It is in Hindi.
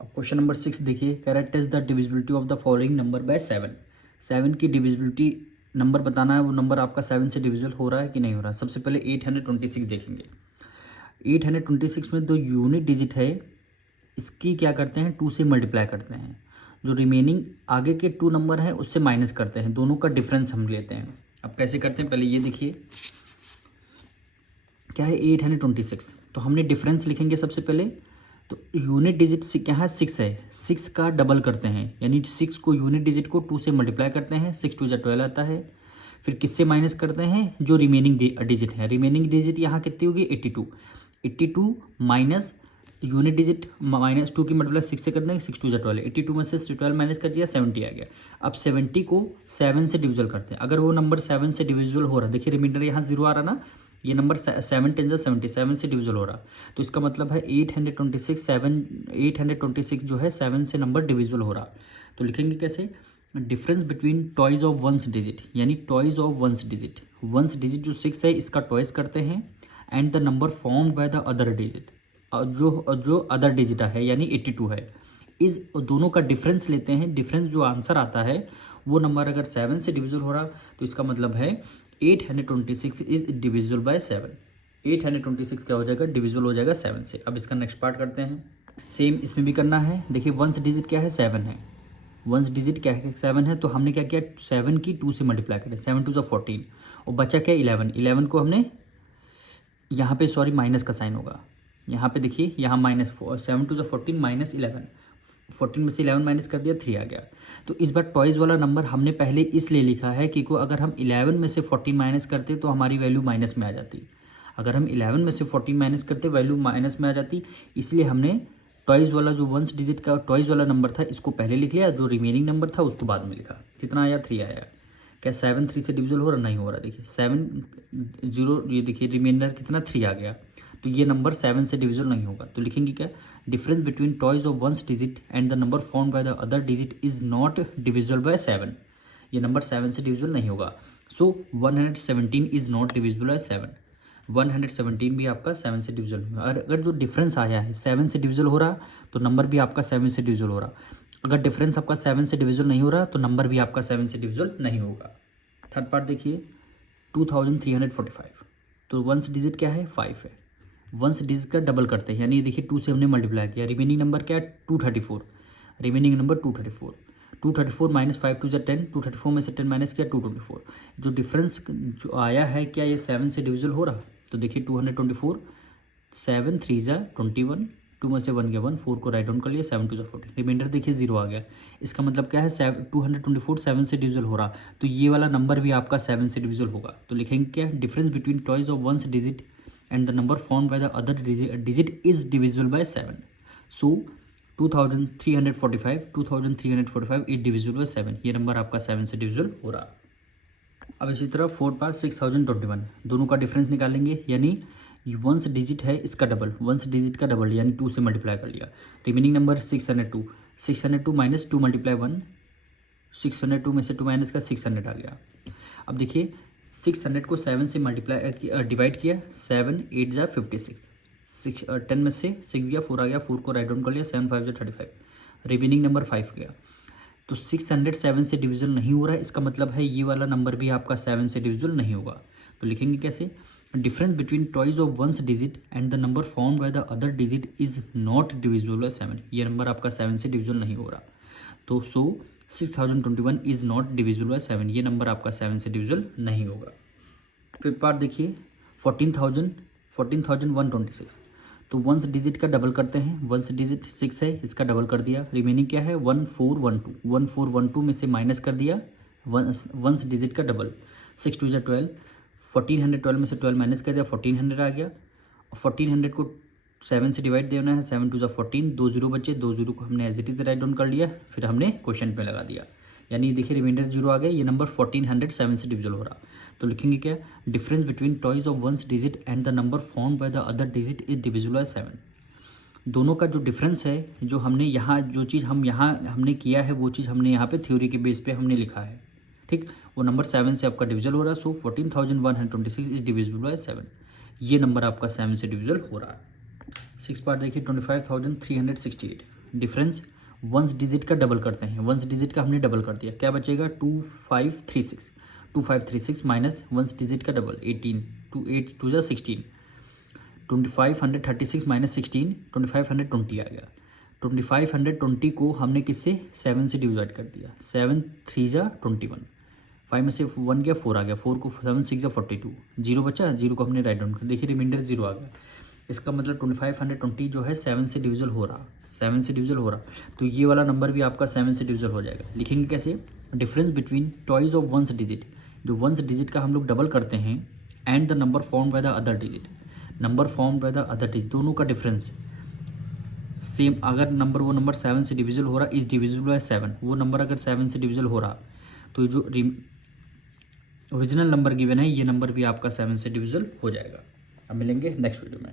अब क्वेश्चन नंबर 6 देखिए, characterize the divisibility of the following number by 7। 7 की डिविजिबिलिटी नंबर बताना है, वो नंबर आपका 7 से डिविजिबल हो रहा है कि नहीं हो रहा है। सबसे पहले 826 देखेंगे। 826 में जो यूनिट डिजिट है इसकी क्या करते हैं, 2 से मल्टीप्लाई करते हैं। जो रिमेनिंग आगे के 2 नंबर हैं उससे माइनस करते हैं, दोनों का डिफरेंस हम लेते हैं। अब कैसे करते हैं, पहले ये देखिए क्या है 826, तो हमने डिफरेंस लिखेंगे सबसे पहले। तो यूनिट डिजिट से क्या है 6 है, 6 का डबल करते हैं, यानी 6 को यूनिट डिजिट को 2 से मल्टीप्लाई करते हैं, 6 2 12 आता है। फिर किससे माइनस करते हैं, जो रिमेनिंग डिजिट है। रिमेनिंग डिजिट यहाँ कितनी होगी 82। 82 माइनस यूनिट डिजिट माइनस 2 की मल्टीप्लाई 6 से करते हैं, 6 2 12, 82 में से 12 माइनस कर दिया 70 आ गया। अब 70 को 7 से डिविजल करते हैं। अगर वो नंबर 7 से डिविजिबल हो रहा है, देखिए रिमाइंडर यहाँ 0 आ रहा ना, ये नंबर 7 10 77 से डिविजल हो रहा, तो इसका मतलब है 826 जो है 7 से नंबर डिविजिबल हो रहा। तो लिखेंगे कैसे, difference between twice of ones digit, यानी twice of ones digit. Ones digit जो 6 है इसका टॉइज करते हैं, and the number formed by the other digit, जो अदर डिजिट है यानी 82 है, इस दोनों का डिफरेंस लेते हैं। डिफरेंस जो आंसर आता है वो नंबर अगर 7 से डिविजिबल हो रहा तो इसका मतलब है 826 इज डिविजिबल बाय 7। 826 क्या हो जाएगा, डिविजिबल हो जाएगा 7 से। अब इसका नेक्स्ट पार्ट करते हैं, सेम इसमें भी करना है। देखिए वंस डिजिट क्या है 7 है, वंस डिजिट क्या है 7 है, तो हमने क्या किया 7 की 2 से मल्टीप्लाई करें, 7 2 14, और बचा क्या 11। 11 को हमने यहाँ पे सॉरी माइनस का साइन होगा, यहाँ पे देखिए यहाँ माइनस 7 2 14 माइनस 11, 14 में से 11 माइनस कर दिया 3 आ गया। तो इस बार टॉइज वाला नंबर हमने पहले इसलिए लिखा है क्योंकि अगर हम 11 में से 14 माइनस करते तो हमारी वैल्यू माइनस में आ जाती। अगर हम 11 में से 14 माइनस करते वैल्यू माइनस में आ जाती, इसलिए हमने टॉइज वाला जो वंस डिजिट का टॉइज वाला नंबर था इसको पहले लिख लिया, जो रिमेनिंग नंबर था उसको बाद में लिखा। कितना आया 3 आया। क्या 7 3 से डिविजल हो रहा, नहीं हो रहा। देखिए 7 0, ये देखिए रिमाइंडर कितना 3 आ गया, तो ये नंबर 7 से डिविजल नहीं होगा। तो लिखेंगे क्या, difference between twice of ones digit and the number formed by the other digit is not divisible by 7। ये नंबर 7 से डिविजिबल नहीं होगा। सो 117 इज नॉट डिविजिबल बाय 7। 117 भी आपका 7 से डिविजिबल होगा। और अगर जो डिफरेंस आया है 7 से डिविजिबल हो रहा तो नंबर भी आपका 7 से डिविजिबल हो रहा। अगर डिफरेंस आपका 7 से डिविजिबल नहीं हो रहा तो नंबर भी आपका 7 से डिविजिबल नहीं होगा। थर्ड पार्ट देखिए 2345, तो वंस डिजिट क्या है 5 है, वंस डिजिट का डबल करते हैं, यानी देखिए 2 से हमने मल्टीप्लाई किया। रिमेनिंग नंबर क्या है 234, रिमेनिंग नंबर 234 माइनस 5 2 10, 234 में से 10 माइनस किया 224। जो डिफरेंस जो आया है क्या ये 7 से डिविजिबल हो रहा, तो देखिए 224, 7 3 21, 2 में से 1 गया 1, 4 को राइट डाउन कर लिया, 7 2 14, रिमाइंडर देखिए 0 आ गया। इसका मतलब क्या है 224 7 से डिविजिबल हो रहा, तो ये वाला नंबर भी आपका 7 से डिविजिबल होगा। तो लिखेंगे क्या, difference between twice of ones digit and the number formed by the other digit is divisible by 7. So 2345 is divisible by 7। ये नंबर आपका 7 से डिविजिबल हो रहा। अब इसी तरह 4 पार 6021, दोनों का डिफरेंस निकालेंगे, यानी वंस डिजिट है इसका डबल, वंस डिजिट का डबल यानी 2 से मल्टीप्लाई कर लिया। रिमेनिंग नंबर 602 माइनस 2 मल्टीप्लाई 1, 602 में से 2 माइनस का 600 आ गया। अब देखिए 600 को 7 से मल्टीप्लाई डिवाइड किया, 7 8 जा 56, 10 में से 6 गया 4 आ गया, 4 को राइट डाउन कर लिया, 7 5 जा 35, रिमेनिंग नंबर 5 गया। तो 607 से डिविजन नहीं हो रहा है, इसका मतलब है ये वाला नंबर भी आपका 7 से डिविजन नहीं होगा। तो लिखेंगे कैसे, difference between twice of ones digit and the number formed by the other digit is not divisible by 7। ये नंबर आपका 7 से डिविजन नहीं हो रहा। तो 6021 इज नॉट डिविजिबल बाय 7, ये नंबर आपका 7 से डिविजिबल नहीं होगा। फिफ्थ पार्ट देखिए 14126, तो वंस डिजिट का डबल करते हैं, वंस डिजिट 6 है इसका डबल कर दिया। रिमेनिंग क्या है 1412 में से माइनस कर दिया वंस डिजिट का डबल, 6 2 12, 1412 में से 12 माइनस कर दिया, 1400 आ गया। 1400 को 7 से डिवाइड देना है, 7 2 14, 2 0 बचे, 2 0 को हमने as it is write down कर लिया, फिर हमने क्वेश्चन पे लगा दिया, यानी देखिए रिमाइंडर 0 आ गया। ये नंबर 1407 से डिविजिबल हो रहा। तो लिखेंगे क्या, difference between twice of ones digit and the number formed by the other digit is divisible by 7। दोनों का जो डिफरेंस है, जो हमने यहाँ जो चीज़ हम यहाँ हमने किया है वो चीज़ हमने यहाँ पे थ्योरी के बेस पे हमने लिखा है, ठीक, वो नंबर 7 से आपका डिविजिबल हो रहा है। सो 14126 इज डिविजिबल बाय 7, ये नंबर आपका 7 से डिविजिबल हो रहा है। 6 पार्ट देखिए 25368, डिफरेंस वंस डिजिट का डबल करते हैं, वंस डिजिट का हमने डबल कर दिया, क्या बचेगा 2536, 2536 माइनस वंस डिजिट का डबल 18, 2 8 2 जा 16, 2536 माइनस 16 2520 आ गया। 2520 को हमने किससे 7 से डिवाइड कर दिया, 7 3 जा 21, 5 में से 1 गया 4 आ गया, 4 को 7 6 जा 42, जीरो बचा, जीरो को हमने राइट डाउन कर, देखिए रिमाइंडर जीरो आ गया। इसका मतलब 2520 जो है 7 से डिविजल हो रहा, 7 से डिविजल हो रहा, तो ये वाला नंबर भी आपका 7 से डिविजल हो जाएगा। लिखेंगे कैसे, difference between twice of ones digit, जो वंस डिजिट का हम लोग डबल करते हैं, and the number form by the other digit, number form by the other digit, दोनों का डिफरेंस सेम। अगर नंबर वो नंबर 7 से डिविजल हो रहा इज डिविजिबल बाय 7, वो नंबर अगर 7 से डिविजल हो रहा तो जो ओरिजिनल नंबर गिवन है ये नंबर भी आपका 7 से डिविजल हो जाएगा। अब मिलेंगे नेक्स्ट वीडियो में।